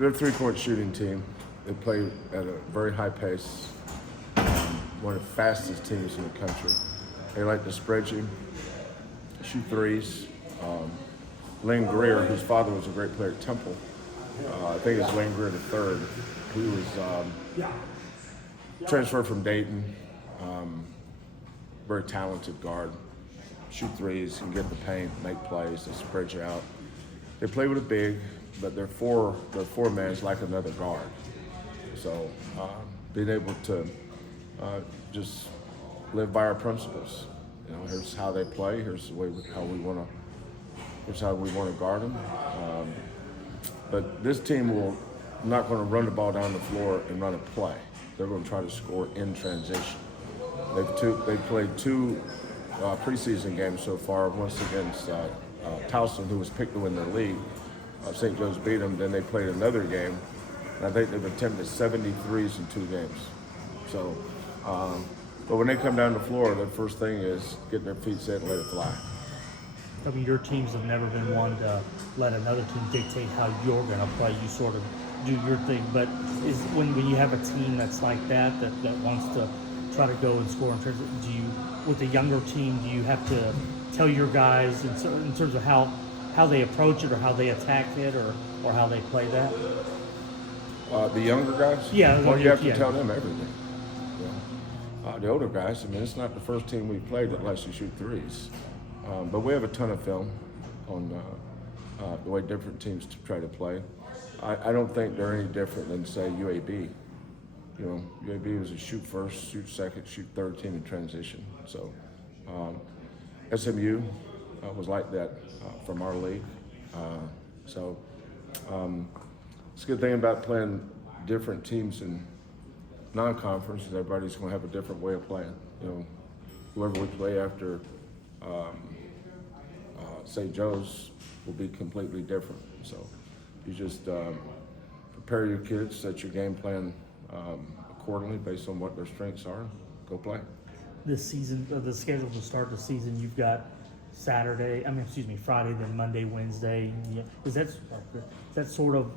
They're a three-point shooting team. They play at a very high pace. One of the fastest teams in the country. They like to spread you, shoot threes. Lane Greer, whose father was a great player at Temple, I think it's Lane Greer III. He was transferred from Dayton. Very talented guard. Shoot threes, can get the paint, make plays, they spread you out. They play with a big, but they're four man's like another guard. So being able to just live by our principles. You know, here's how they play. Here's the way how we want to guard them. But this team will not going to run the ball down the floor and run a play. They're going to try to score in transition. They've played two preseason games so far. Once against Towson, who was picked to win their league. St. Joe's beat them. Then they played another game, and I think they've attempted 73s in 2 games. So, but when they come down the floor, the first thing is get their feet set and let it fly. I mean, your teams have never been one to let another team dictate how you're going to play. You sort of do your thing. But is when you have a team that's like that wants to try to go and score, in terms of, with a younger team, do you have to tell your guys in terms of how they approach it or how they attack it or how they play that? The younger guys? Yeah. Well, you have to tell them everything. Yeah. The older guys, I mean, it's not the first team we've played that lets you shoot threes. But we have a ton of film on the way different teams try to play. I don't think they're any different than, say, UAB. You know, UAB was a shoot first, shoot second, shoot third team in transition. So SMU was like that from our league. So it's a good thing about playing different teams in non-conference is everybody's going to have a different way of playing. You know, whoever we play after St. Joe's will be completely different. So you just prepare your kids, set your game plan accordingly based on what their strengths are. Go play. This season, the schedule to start the season, you've got Friday, then Monday, Wednesday. Is that sort of,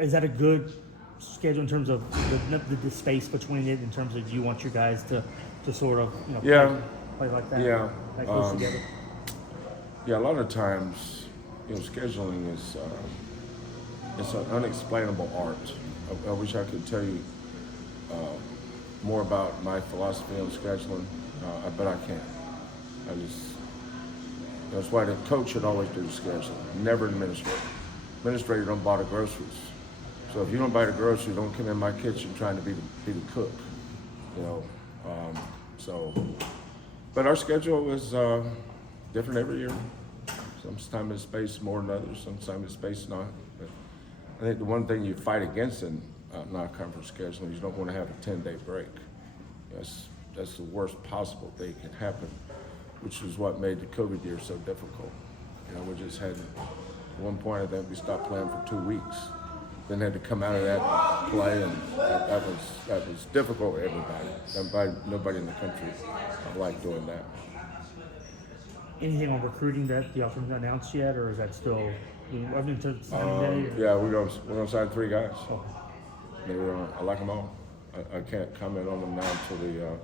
is that a good schedule in terms of the space between it, in terms of, do you want your guys to sort of play like that? Yeah. Like close together? Yeah, a lot of times, scheduling is it's an unexplainable art. I wish I could tell you more about my philosophy on scheduling, but I can't. That's why the coach should always do the scheduling, never administrator. Administrator don't buy the groceries. So if you don't buy the groceries, don't come in my kitchen trying to be the cook. But our schedule is different every year. Sometimes it's spaced more than others, sometimes it's spaced not. But I think the one thing you fight against in non-conference scheduling is you don't want to have a 10-day break. That's the worst possible thing that can happen, which is what made the COVID year so difficult. We just had, at one point I think we stopped playing for 2 weeks, then had to come out of that play, and that was difficult for everybody. Nobody in the country liked doing that. Anything on recruiting that you haven't announced yet, or is that still? Yeah, we're gonna sign 3 guys. I like them all. I can't comment on them now until the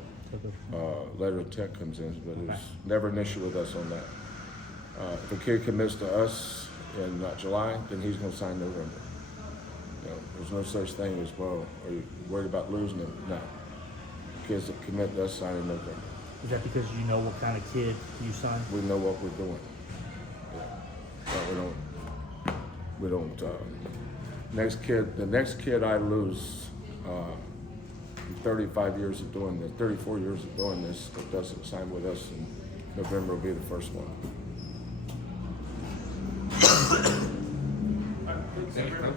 letter of intent comes in, but it's never an issue with us on that. If a kid commits to us in July, then he's going to sign November. There's no such thing as, well, are you worried about losing him? No. Kids that commit to us sign in November. Is that because you know what kind of kid you sign? We know what we're doing. We don't. The next kid I lose, in 35 years of doing this, 34 years of doing this, that doesn't sign with us in November will be the first one. Thank you, Coach.